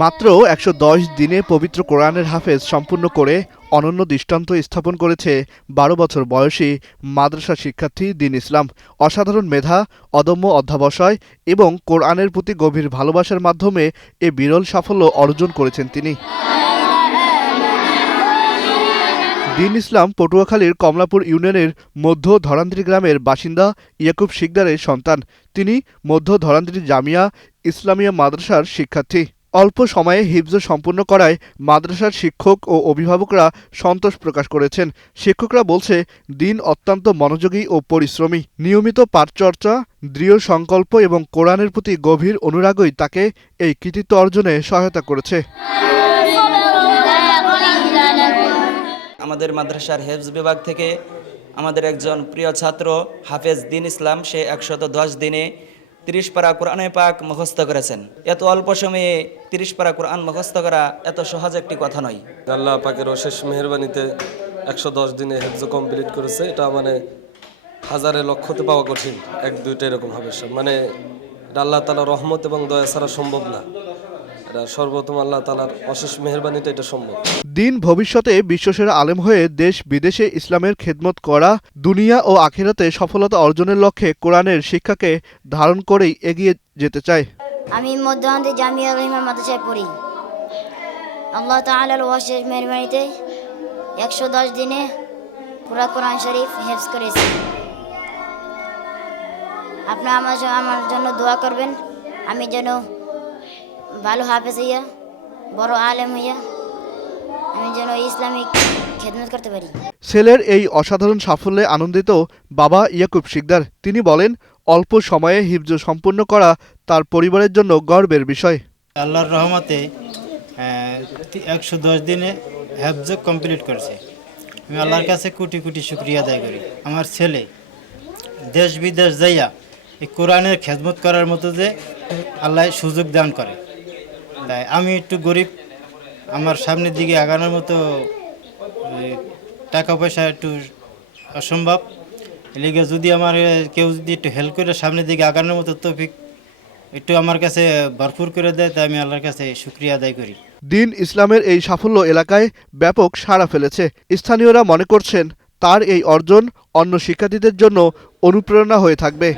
মাত্র ১১০ দিনে পবিত্র কোরআনের হাফেজ সম্পূর্ণ করে অনন্য দৃষ্টান্ত স্থাপন করেছে ১২ বছর বয়সী মাদ্রাসা শিক্ষার্থী দীন ইসলাম। অসাধারণ মেধা, অদম্য অধ্যবসায় এবং কোরআনের প্রতি গভীর ভালোবাসার মাধ্যমে এ বিরল সাফল্য অর্জন করেছেন তিনি। দীন ইসলাম পটুয়াখালীর কমলাপুর ইউনিয়নের মধ্য ধরান্দ্রী গ্রামের বাসিন্দা ইয়াকুব শিকদারের সন্তান। তিনি মধ্য ধরান্দ্রী জামিয়া ইসলামিয়া মাদ্রাসার শিক্ষার্থী। অল্প সময়ে হিফজ সম্পূর্ণ করায় মাদ্রাসার শিক্ষক ও অভিভাবকরা সন্তোষ প্রকাশ করেছেন। শিক্ষকরা বলছে, দীন অত্যন্ত মনোযোগী ও পরিশ্রমী। নিয়মিত পাঠচর্চা, দৃঢ় সংকল্প এবং কোরআনের প্রতি গভীর অনুরাগই তাকে এই কৃতিত্ব অর্জনে সহায়তা করেছে। আমাদের মাদ্রাসার হেফজ বিভাগ থেকে আমাদের একজন প্রিয় ছাত্র হাফেজ দীন ইসলাম, সে ১১০ দিনে ৩০ পারা কোরআনে পাক মুখস্থ করেছেন। এত অল্প সময়ে ৩০ পারা কোরআন মুখস্থ করা এত সহজ একটি কথা নয়। আল্লাহ পাকের অশেষ মেহেরবানিতে ১১০ দিনে হেফজ কমপ্লিট করেছে। এটা মানে হাজারে লক্ষতে পাওয়া কঠিন, এক দুইটা এরকম হবে সব। মানে আল্লাহ তাআলার রহমত এবং দয়া ছাড়া সম্ভব না। এটা সর্বপ্রথম আল্লাহ তাআলার অশেষ মেহেরবানিতে এটা সম্ভব। দীন ভবিষ্যতে বিশ্বসেরা আলেম হয়ে দেশ বিদেশে ইসলামের খেদমত করা, দুনিয়া ও আখিরাতে সফলতা অর্জনের লক্ষ্যে কোরআনের শিক্ষাকে ধারণ করেই এগিয়ে যেতে চায়। আমি মধ্যধরান্দ্রী জামিয়া রহিমা মাদ্রাসায় পড়ি। আল্লাহ তাআলার অশেষ মেহেরবানিতে ১১০ দিনে পুরা কোরআন শরীফ হেফজ করেছি। আপনারা আমার জন্য দোয়া করবেন, আমি যেন ভালো হাফেজ হইয়া, বড় আলেম হইয়া আমি যেন ইসলামিক খেদমত করতে পারি। ছেলের এই অসাধারণ সাফল্যে আনন্দিত বাবা ইয়াকুব শিকদার। তিনি বলেন, অল্প সময়ে হিফজ সম্পূর্ণ করা তার পরিবারের জন্য গর্বের বিষয়। আল্লাহর রহমতে ১১০ দিনে হেফজ কমপ্লিট করেছে। আমি আল্লাহর কাছে কোটি কোটি শুকরিয়া আদায় করি। আমার ছেলে দেশ বিদেশ যাইয়া এই কোরআনের খেদমত করার মতো যে আল্লাহ সুযোগ দান করে। তাই আমি একটু গরিব, আমার সামনের দিকে আগানোর মতো টাকা পয়সা একটু অসম্ভব। এলিগে যদি আমার কেউ যদি একটু হেল্প করে সামনের দিকে আগানোর মতো তৌফিক একটু আমার কাছে ভরপুর করে দেয়, তাই আমি আল্লাহর কাছে শুকরিয়া আদায় করি। দীন ইসলামের এই সাফল্য এলাকায় ব্যাপক সাড়া ফেলেছে। স্থানীয়রা মনে করছেন, তার এই অর্জন অন্য শিক্ষার্থীদের জন্য অনুপ্রেরণা হয়ে থাকবে।